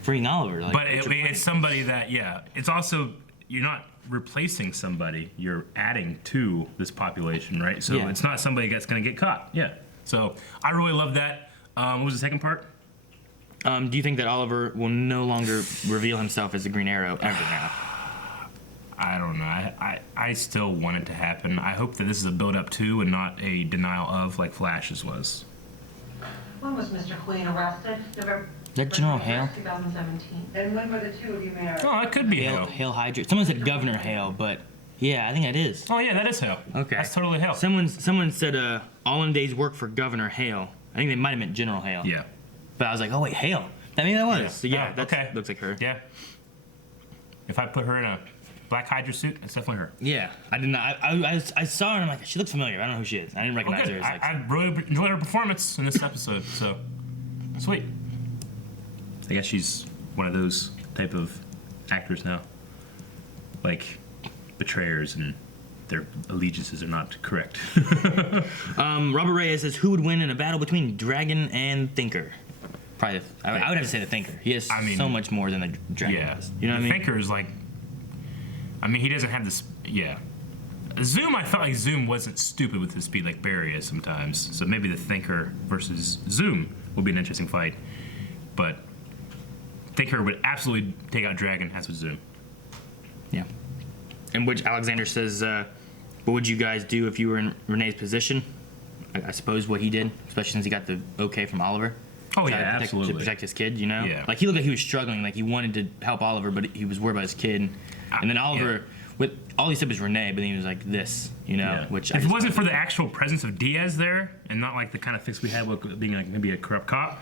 freeing Oliver. But it's somebody that, it's also, you're not replacing somebody, you're adding to this population, right? So it's not somebody that's going to get caught. Yeah. So I really love that. What was the second part? Do you think that Oliver will no longer reveal himself as the Green Arrow ever now? I don't know. I still want it to happen. I hope that this is a build-up to and not a denial of like Flash's was. When was Mr. Queen arrested? November. That General Hale? 2017. And when were the two of you married? Oh, that could be Hale. Hale Hydra. Someone said Governor Hale, but yeah, I think that is. Oh yeah, that is Hale. Okay. That's totally Hale. Someone said all in days work for Governor Hale. I think they might have meant General Hale. Yeah. But I was like, oh wait, Hale. I mean, that was. Yeah. So yeah, Oh, that's, okay. looks like her. Yeah. If I put her in a Black Hydra suit, it's definitely her. Yeah, I did not. I saw her and I'm like, she looks familiar. I don't know who she is. I didn't recognize her. I really enjoyed her performance in this episode, so sweet. I guess she's one of those type of actors now, like betrayers and their allegiances are not correct. Robert Reyes says, who would win in a battle between Dragon and Thinker? Probably, I would have to say the Thinker. He has so much more than the Dragon does. You know what I mean? The Thinker is like, he doesn't have this. Yeah, Zoom. I felt like Zoom wasn't stupid with his speed like Barry is sometimes. So maybe the Thinker versus Zoom will be an interesting fight, but Thinker would absolutely take out Dragon as with Zoom. Yeah. In which Alexander says, what would you guys do if you were in Renee's position? I suppose what he did, especially since he got the okay from Oliver. Oh, yeah, absolutely. To protect his kid, you know? Yeah. Like, he looked like he was struggling. Like, he wanted to help Oliver, but he was worried about his kid. And then Oliver, with all he said was Renee, but then he was like this, you know? Yeah. Which if it wasn't for the actual presence of Diaz there, and not like the kind of fix we had with being like maybe a corrupt cop,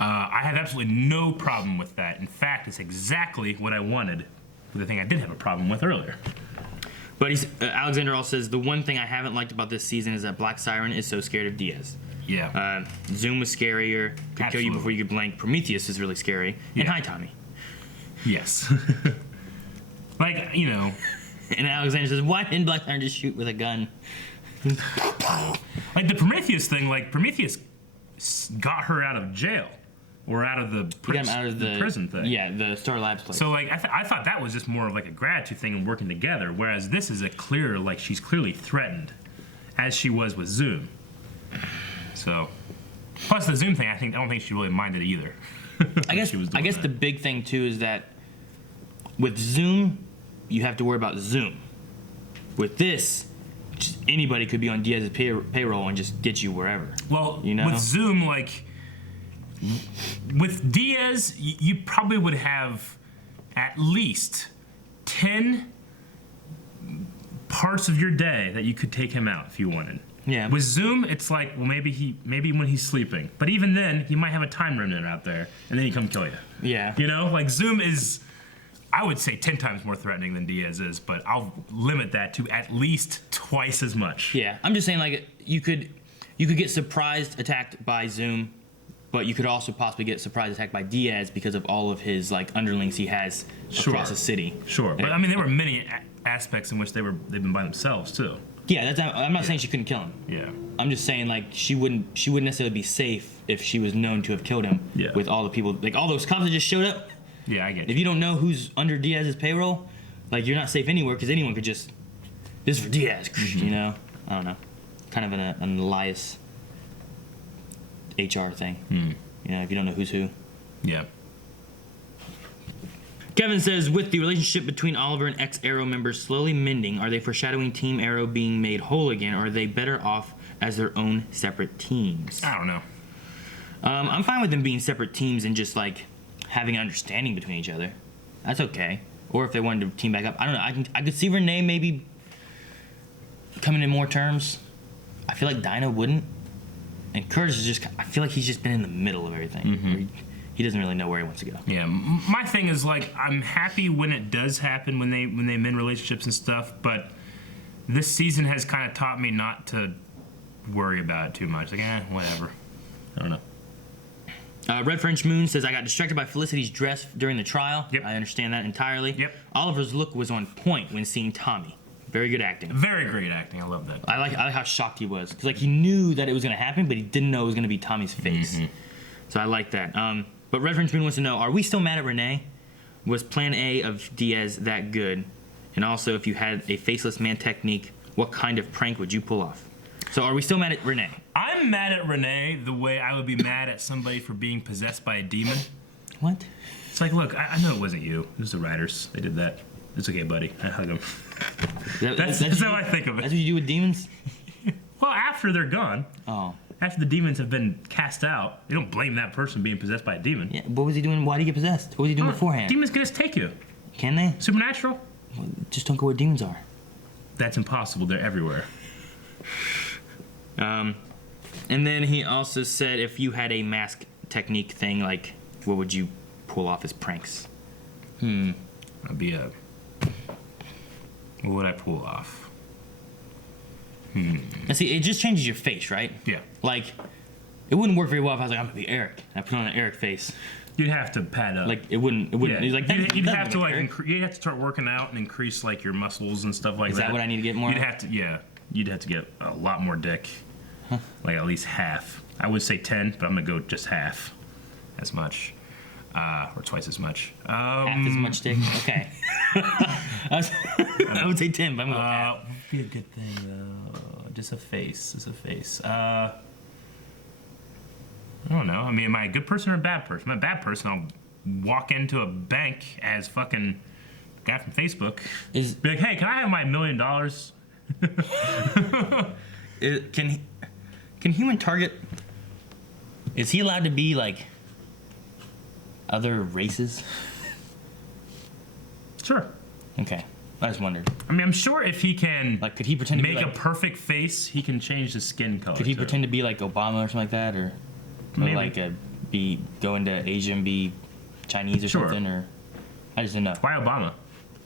I have absolutely no problem with that. In fact, it's exactly what I wanted. The thing I did have a problem with earlier. But Alexander also says, the one thing I haven't liked about this season is that Black Siren is so scared of Diaz. Yeah. Zoom was scarier, could kill you before you could blink. Prometheus is really scary. Yeah. And hi, Tommy. Yes. Like, you know. And Alexander says, why didn't Black Siren just shoot with a gun? Like the Prometheus thing, like Prometheus got her out of jail. Or out of the prison thing. Yeah, the Star Labs place. So, like, I thought that was just more of like a gratitude thing and working together, whereas this is a clear, like, she's clearly threatened, as she was with Zoom. So, plus the Zoom thing, I don't think she really minded either. I guess the big thing, too, is that with Zoom, you have to worry about Zoom. With this, just anybody could be on Diaz's payroll and just get you wherever. Well, you know? With Zoom, like... With Diaz, you probably would have at least 10 parts of your day that you could take him out if you wanted. Yeah. With Zoom, it's like, well, maybe when he's sleeping. But even then, he might have a time remnant out there, and then he come kill you. Yeah. You know, like Zoom is, I would say 10 times more threatening than Diaz is, but I'll limit that to at least twice as much. Yeah, I'm just saying, like, you could get surprised attacked by Zoom, but you could also possibly get surprise attacked by Diaz because of all of his like underlings he has across the city. Sure, but I mean there were many aspects in which they've been by themselves too. Yeah, I'm not saying she couldn't kill him. Yeah, I'm just saying like she wouldn't necessarily be safe if she was known to have killed him. Yeah. With all the people, like all those cops that just showed up. Yeah, I get it. If you don't know who's under Diaz's payroll, like you're not safe anywhere because anyone could just this is for Diaz. You know, I don't know, kind of an Elias HR thing. You know, if you don't know who's who. Yeah. Kevin says, with the relationship between Oliver and ex-Arrow members slowly mending, are they foreshadowing Team Arrow being made whole again, or are they better off as their own separate teams? I don't know. I'm fine with them being separate teams and just, like, having an understanding between each other. That's okay. Or if they wanted to team back up. I don't know. I could see Renee maybe coming in more terms. I feel like Dinah wouldn't. And Curtis is just, I feel like he's just been in the middle of everything. Mm-hmm. He doesn't really know where he wants to go. Yeah, my thing is like, I'm happy when it does happen, when they mend relationships and stuff, but this season has kind of taught me not to worry about it too much. Like, whatever. I don't know. Red French Moon says, I got distracted by Felicity's dress during the trial. Yep. I understand that entirely. Yep. Oliver's look was on point when seeing Tommy. Very good acting. Very great acting. I love that. I like how shocked he was. Because like, he knew that it was going to happen, but he didn't know it was going to be Tommy's face. Mm-hmm. So I like that. But Red French Moon wants to know, are we still mad at Renee? Was plan A of Diaz that good? And also, if you had a faceless man technique, what kind of prank would you pull off? So are we still mad at Renee? I'm mad at Renee the way I would be mad at somebody for being possessed by a demon. What? It's like, look, I know it wasn't you. It was the writers. They did that. It's okay, buddy. I hug them. That's how I think of it. That's what you do with demons? Well, after they're gone. Oh. After the demons have been cast out, they don't blame that person being possessed by a demon. Yeah, what was he doing? Why did he get possessed? What was he doing beforehand? Demons can just take you. Can they? Supernatural. Well, just don't go where demons are. That's impossible. They're everywhere. And then he also said, if you had a mask technique thing, like, what would you pull off as pranks? That'd be a... What would I pull off? And see, it just changes your face, right? Yeah. Like, it wouldn't work very well if I was like, I'm gonna be Eric. And I put on an Eric face. You'd have to pad up. Like, it wouldn't. Yeah. He's like, you'd have to like, you'd have to start working out and increase like your muscles and stuff like that. Is that what I need to get more? You'd have to, yeah. You'd have to get a lot more dick. Huh. Like at least half. I would say 10, but I'm gonna go just half as much. Or twice as much. Half as much dick? Okay. I would say 10, but I'm going to go half. Would be a good thing, though. Just a face. Just a face. I don't know. I mean, am I a good person or a bad person? If I'm a bad person, I'll walk into a bank as fucking guy from Facebook. Be like, hey, can I have my $1 million? Can Human Target... Is he allowed to be, like... other races? Sure. Okay. I just wondered. I mean, I'm sure if he can like, could he pretend to make be like, a perfect face, he can change the skin color. Could he pretend to be like Obama or something like that, or like go into Asia and be Chinese or something? Or I just don't know. Why Obama?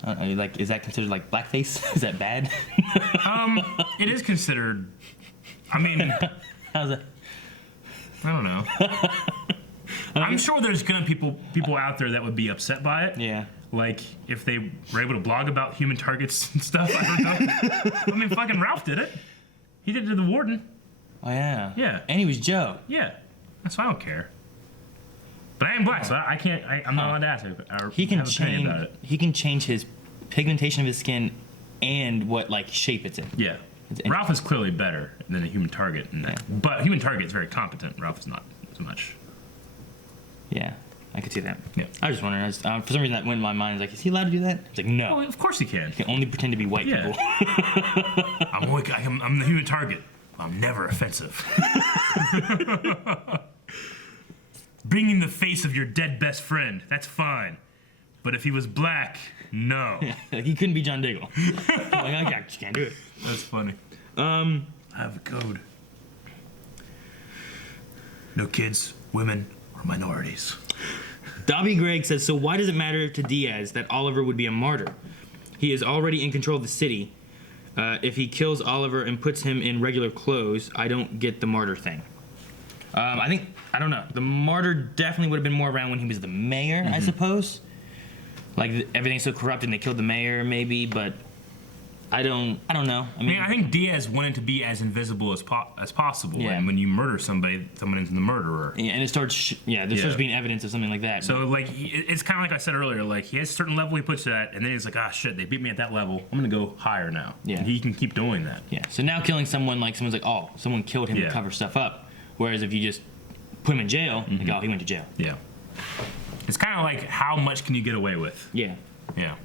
Like, is that considered like blackface? Is that bad? It is considered. I mean, how's that? I don't know. I'm sure there's gonna people out there that would be upset by it. Yeah. Like if they were able to blog about human targets and stuff. I don't know. I mean, fucking Ralph did it. He did it to the warden. Oh yeah. Yeah. And he was Joe. Yeah. That's why I don't care. But I am black, so I can't. I'm not allowed to ask. He can have an opinion change. about it. He can change his pigmentation of his skin and what like shape it's in. Yeah. Ralph is clearly better than a human target in that. Yeah. But human target is very competent. Ralph is not so much. Yeah, I could see that. Yeah. I was just wondering. For some reason, that went in my mind. Like, is he allowed to do that? It's like, no. Well, of course he can. He can only pretend to be white people. I'm the human target. I'm never offensive. Bringing the face of your dead best friend, that's fine. But if he was black, no. Like he couldn't be John Diggle. Like, I just can't do it. That's funny. I have a code. No kids, women, or minorities. Dobby Gregg says, so why does it matter to Diaz that Oliver would be a martyr? He is already in control of the city. If he kills Oliver and puts him in regular clothes, I don't get the martyr thing. I don't know. The martyr definitely would have been more around when he was the mayor, I suppose. Like, everything's so corrupt and they killed the mayor, maybe, but I don't know. I mean, I think Diaz wanted to be as invisible as possible. Yeah. And when you murder somebody, someone is the murderer. Yeah, and it starts, there starts being evidence of something like that. So, like, it's kind of like I said earlier, like, he has a certain level he puts it at, and then he's like, ah, shit, they beat me at that level. I'm going to go higher now. Yeah. And he can keep doing that. Yeah, so now killing someone, like, someone's like, oh, someone killed him to cover stuff up. Whereas if you just put him in jail, like, oh, he went to jail. Yeah. It's kind of like, how much can you get away with? Yeah. Yeah.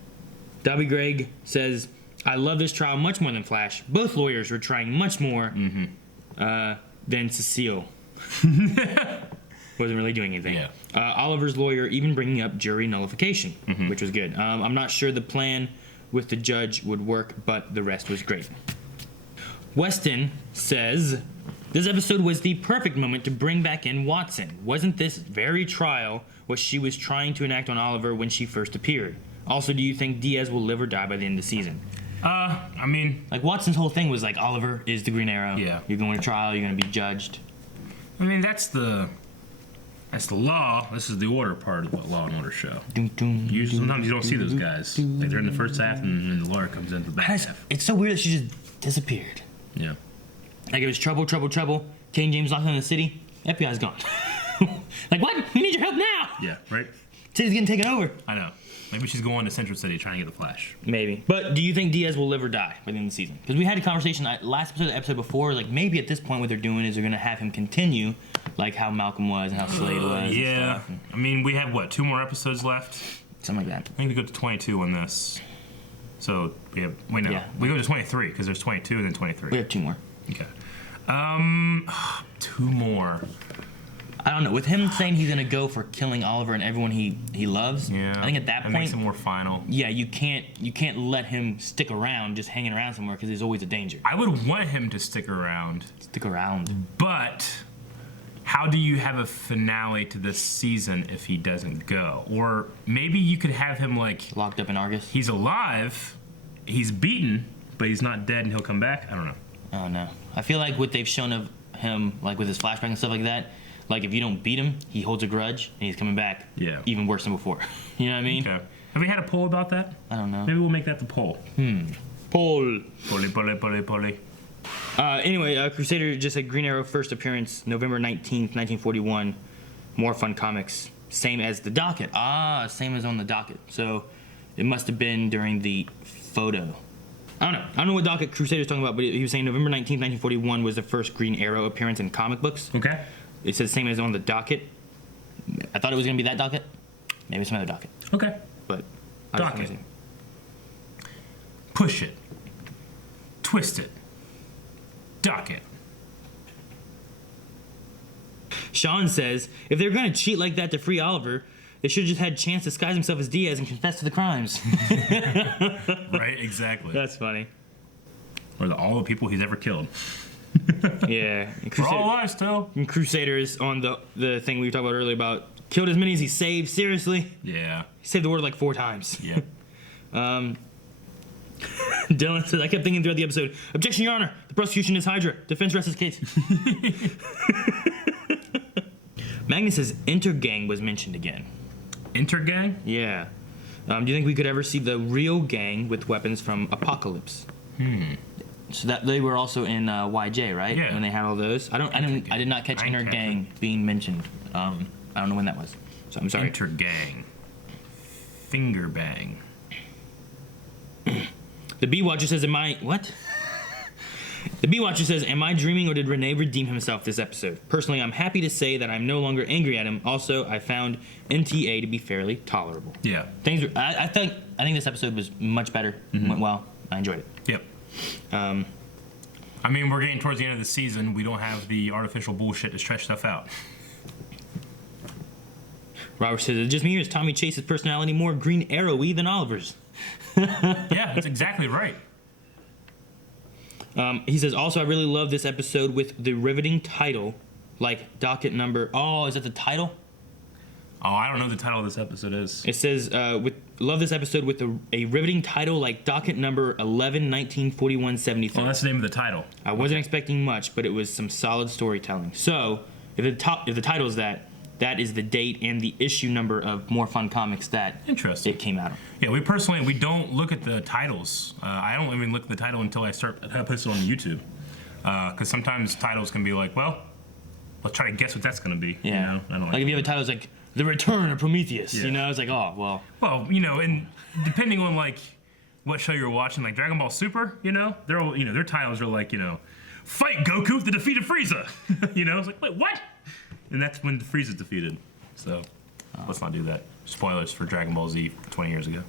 Dobby Gregg says, I love this trial much more than Flash. Both lawyers were trying much more than Cecile. Wasn't really doing anything. Yeah. Oliver's lawyer even bringing up jury nullification, which was good. I'm not sure the plan with the judge would work, but the rest was great. Weston says, this episode was the perfect moment to bring back in Watson. Wasn't this very trial what she was trying to enact on Oliver when she first appeared? Also, do you think Diaz will live or die by the end of the season? I mean, like, Watson's whole thing was like, Oliver is the Green Arrow. Yeah. You're going to trial. You're going to be judged. I mean, that's the law. This is the order part of the Law and Order show. Usually, sometimes you don't see those guys. Like, they're in the first half, and then the lawyer comes into the back half. It's so weird that she just disappeared. Yeah. Like, it was trouble. King James locked in the city. FBI's gone. Like, what? We need your help now. Yeah, right? City's getting taken over. I know. Maybe she's going to Central City trying to get the Flash. Maybe. But do you think Diaz will live or die by the end of the season? Because we had a conversation last episode, the episode before, like, maybe at this point what they're doing is they're going to have him continue, like how Malcolm was and how Slade was. Yeah. And stuff. I mean, we have, what, 2 more episodes left? Something like that. I think we go to 22 on this. So we have, we go to 23 because there's 22 and then 23. We have 2 more. Okay. 2 more. I don't know. With him saying he's gonna go for killing Oliver and everyone he loves, yeah, I think at that point makes it more final. Yeah, you can't let him stick around just hanging around somewhere because there's always a danger. I would want him to stick around. But how do you have a finale to this season if he doesn't go? Or maybe you could have him like locked up in Argus. He's alive, he's beaten, but he's not dead and he'll come back. I don't know. Oh no. I feel like what they've shown of him, like with his flashback and stuff like that. Like, if you don't beat him, he holds a grudge, and he's coming back even worse than before. You know what I mean? Okay. Have we had a poll about that? I don't know. Maybe we'll make that the poll. Poll. Poll. Anyway, Crusader just had Green Arrow first appearance, November 19th, 1941. More fun comics. Same as the docket. Same as on the docket. So, it must have been during the photo. I don't know what docket Crusader's talking about, but he was saying November 19th, 1941 was the first Green Arrow appearance in comic books. Okay. It says same as on the docket. I thought it was going to be that docket. Maybe some other docket. Okay. But docket. Push it. Twist it. Docket. Sean says, if they're going to cheat like that to free Oliver, they should have just had Chance disguise himself as Diaz and confess to the crimes. Right, exactly. That's funny. Or all the people he's ever killed. Yeah. We're all alive still. And Crusaders on the thing we talked about earlier about killed as many as he saved. Seriously? Yeah. He saved the world like 4 times. Yeah. Dylan says, I kept thinking throughout the episode, objection, Your Honor. The prosecution is Hydra. Defense rests his case. Magnus says Intergang was mentioned again. Intergang? Yeah. Do you think we could ever see the real gang with weapons from Apocalypse? So that they were also in YJ, right? Yeah. When they had all those. I did not catch Intergang being mentioned. I don't know when that was. So I'm sorry. Intergang. Finger bang. The Bee Watcher says, what? The Bee Watcher says, am I dreaming or did Renee redeem himself this episode? Personally, I'm happy to say that I'm no longer angry at him. Also, I found NTA to be fairly tolerable. Yeah. I think this episode was much better. Went well. I enjoyed it. Yep. I mean, we're getting towards the end of the season. We don't have the artificial bullshit to stretch stuff out. Robert says, it's just me or is Tommy Chase's personality more Green Arrow-y than Oliver's? Yeah, that's exactly right. He says, also, I really love this episode with the riveting title, like docket number... Oh, is that the title? Oh, I don't know what the title of this episode is. It says, love this episode with a riveting title like docket number 11/1941/73. Well, that's the name of the title. I wasn't expecting much, but it was some solid storytelling. So, if the title is that is the date and the issue number of More Fun Comics that it came out of. Yeah, we don't look at the titles. I don't even look at the title until I post it on YouTube. Because sometimes titles can be like, well, let's try to guess what that's going to be. Yeah. You know? I don't like if you have a title that's like The Return of Prometheus, Yeah. you know, it's like, oh, well. Well, you know, and depending on like what show you're watching, like Dragon Ball Super, you know, their titles are like, you know, fight Goku to defeat Frieza. You know, it's like, wait, what? And that's when Frieza's defeated. So let's not do that. Spoilers for Dragon Ball Z 20 years ago.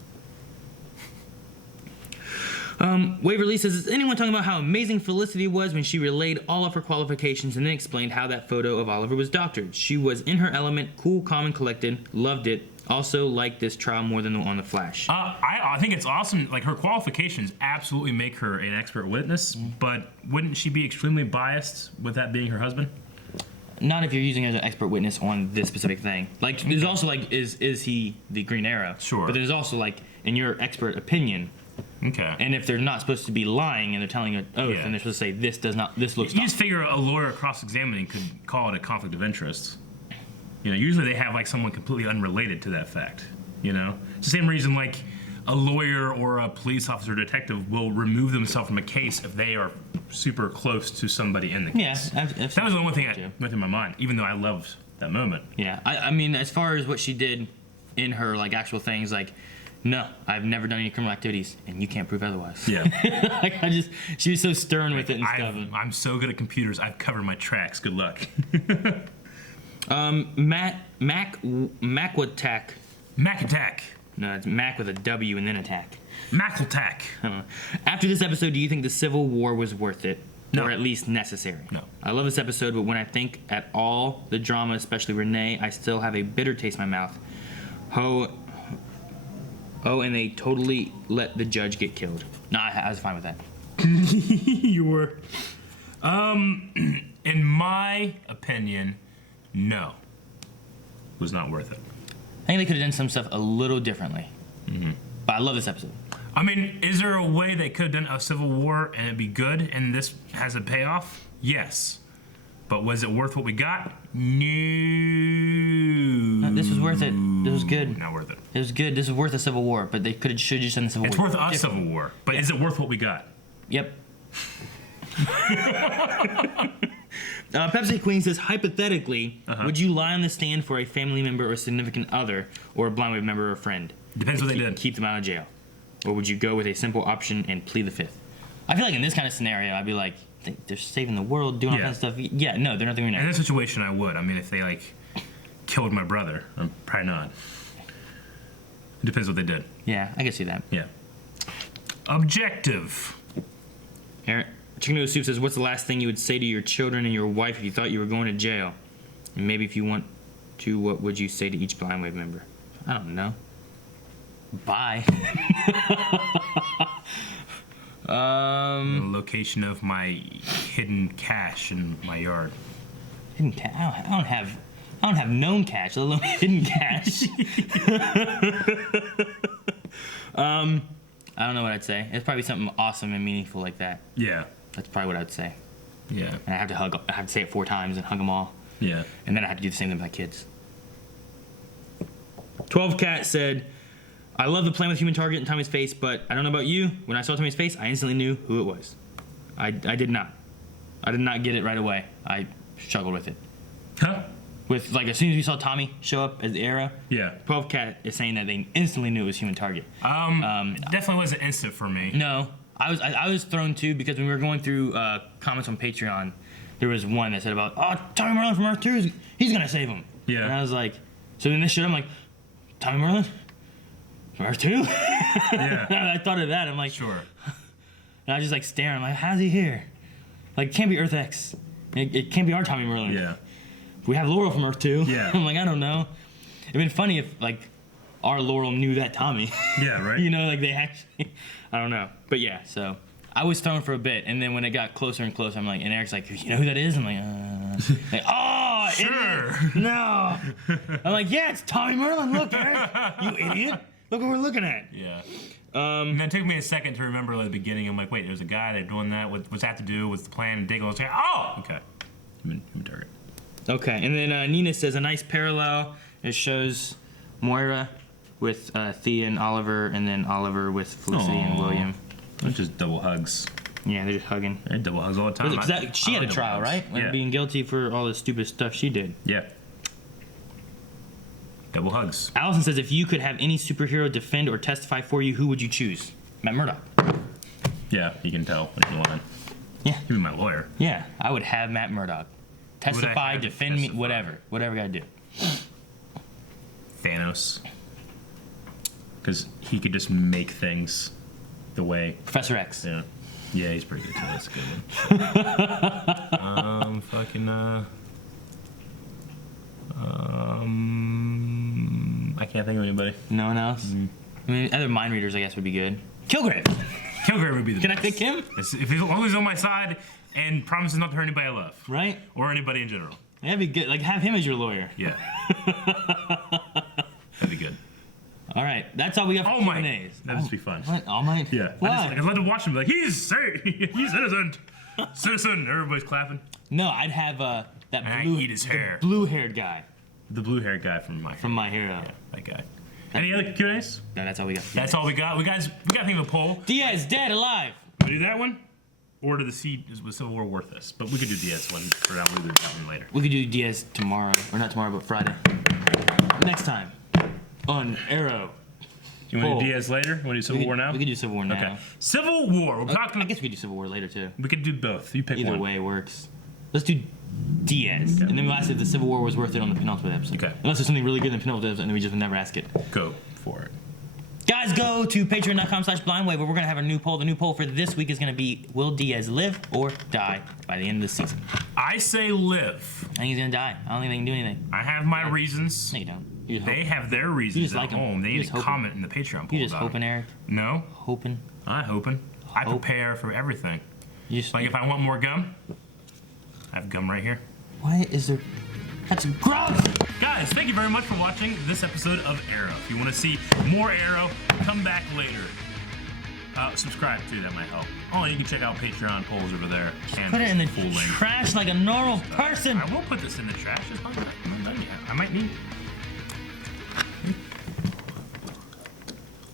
Waverly says, is anyone talking about how amazing Felicity was when she relayed all of her qualifications and then explained how that photo of Oliver was doctored? She was in her element, cool, calm, and collected. Loved it. Also liked this trial more than on The Flash. I think it's awesome. Like, her qualifications absolutely make her an expert witness, but wouldn't she be extremely biased with that being her husband? Not if you're using it as an expert witness on this specific thing. Like, there's also like, is he the Green Arrow? Sure. But there's also like, in your expert opinion. Okay. And if they're not supposed to be lying and they're telling an oath, and they're supposed to say this looks. You just figure a lawyer cross-examining could call it a conflict of interest. You know, usually they have like someone completely unrelated to that fact. You know, it's the same reason like a lawyer or a police officer or detective will remove themselves from a case if they are super close to somebody in the case. Yeah, that was the only thing that went through my mind, even though I loved that moment. Yeah, I mean, as far as what she did in her like actual things, like, no, I've never done any criminal activities, and you can't prove otherwise. Yeah. Like, she was so stern with it and stuff. I'm so good at computers. I've covered my tracks. Good luck. Mac-Attack. Mac-Attack. No, it's Mac with a W and then attack. Mac-Attack. After this episode, do you think the Civil War was worth it? No. Or at least necessary? No. I love this episode, but when I think at all the drama, especially Renee, I still have a bitter taste in my mouth. And they totally let the judge get killed. No, I was fine with that. You were. In my opinion, no. It was not worth it. I think they could have done some stuff a little differently. Mm-hmm. But I love this episode. I mean, is there a way they could have done a Civil War and it'd be good and this has a payoff? Yes. But was it worth what we got? No. This was worth it. This was good. Not worth it. It was good. This was worth a Civil War, but they should have just done the Civil It's War. worth a Civil War, but is it worth what we got? Yep. Pepsi Queen says, hypothetically, would you lie on the stand for a family member or significant other, or a blind wave member or friend? Depends what they did. Keep them out of jail. Or would you go with a simple option and plead the fifth? I feel like in this kind of scenario, I'd be like, they're saving the world, doing all kinds of stuff. Yeah, no, they're not doing that. In that situation, I would. I mean, if they, like, killed my brother, probably not. It depends what they did. Yeah, I can see that. Yeah. Objective. Aaron, Chicken Noodle Soup says, what's the last thing you would say to your children and your wife if you thought you were going to jail? And maybe if you want to, what would you say to each blind wave member? I don't know. Bye. The location of my hidden cash in my yard. Hidden cash? I don't have known cash, let alone hidden cash. I don't know what I'd say. It's probably something awesome and meaningful like that. Yeah. That's probably what I'd say. Yeah. And I have to say it 4 times and hug them all. Yeah. And then I have to do the same thing with my kids. 12 Cat said, I love the plan with human target in Tommy's face, but I don't know about you. When I saw Tommy's face, I instantly knew who it was. I did not. I did not get it right away. I struggled with it. Huh? With, like, as soon as we saw Tommy show up as the arrow, Yeah. 12 Cat is saying that they instantly knew it was human target. Definitely wasn't instant for me. No. I was thrown too because when we were going through comments on Patreon, there was one that said about, oh, Tommy Merlyn from Earth 2, he's gonna save him. Yeah. And I was like, so then this shit, I'm like, Tommy Merlyn? From Earth 2? Yeah. I thought of that. I'm like, Sure. And I was just like staring. I'm like, how's he here? Like, it can't be Earth X. It can't be our Tommy Merlyn. Yeah. We have Laurel from Earth 2. Yeah. I'm like, I don't know. It'd been funny if, like, our Laurel knew that Tommy. Yeah, right? You know, like, they actually, I don't know. But yeah, so I was thrown for a bit. And then when it got closer and closer, I'm like, and Eric's like, you know who that is? I'm like, oh, Sure. idiot. No. I'm like, yeah, it's Tommy Merlyn. Look, Eric. You idiot. Look what we're looking at. Yeah. And it took me a second to remember at the beginning. I'm like, wait, there's a guy that's doing that. What's that to do? What's the plan? And dig a little. Oh, okay. Human target. Okay, and then Nina says a nice parallel. It shows Moira with Thea and Oliver, and then Oliver with Felicity and William. They're just double hugs. Yeah, they're just hugging. They're double hugs all the time. She had a trial, right? Yeah. Being guilty for all the stupid stuff she did. Yeah. Double hugs. Allison says, if you could have any superhero defend or testify for you, who would you choose? Matt Murdock. Yeah, you can tell when he's lying. Yeah. He'd be my lawyer. Yeah, I would have Matt Murdock. Testify, defend me, whatever. Whatever I gotta do. Thanos. Because he could just make things the way. Professor X. Yeah. Yeah, he's pretty good too. That's a good one. I can't think of anybody. No one else? I mean, other mind readers, I guess, would be good. Kilgrave. Kilgrave would be the Can best. I pick him? If he's always on my side and promises not to hurt anybody I love. Right? Or anybody in general. That'd be good. Like, have him as your lawyer. Yeah. That'd be good. All right, that's all we got for Q&As. That'd just be fun. What? All Might? Yeah. Why? I'd love to watch him like, he's innocent. Citizen. Everybody's clapping. No, I'd have that and blue, I eat his hair. blue-haired guy. The blue-haired guy from My Hero. From My Hero. Yeah, that guy. Any other Q&As? No, that's all we got. That's all we got. We got to think of a poll. Diaz, dead, alive. We do that one? Or was Civil War worth this? But we could do Diaz one for that one. We'll do that one later. We could do Diaz tomorrow. Or not tomorrow, but Friday. Next time. On Arrow. You want to do Diaz later? You want to do Civil War now? We could do Civil War now. Okay. Civil War. We're talking. I guess we could do Civil War later, too. We could do both. You pick one. Either way works. Let's do Diaz. Okay. And then we'll ask if the Civil War was worth it on the penultimate episode. Okay. Unless there's something really good in the penultimate episode, and then we just would never ask it. Go for it. Guys, go to patreon.com/blindwave where we're going to have a new poll. The new poll for this week is going to be, will Diaz live or die by the end of the season? I say live. I think he's going to die. I don't think they can do anything. I have my reasons. No, you don't. They have their reasons at home. They need to comment in the Patreon poll. You just hoping, Eric? No. Hoping? I hoping. I prepare for everything. Like if I want more gum, I have gum right here. Why is there... That's gross! Guys, thank you very much for watching this episode of Arrow. If you want to see more Arrow, come back later. Subscribe too, that might help. Oh, you can check out Patreon polls over there. And put it in the full length. trash like a normal person. I will put this in the trash. I'm not done yet. I might need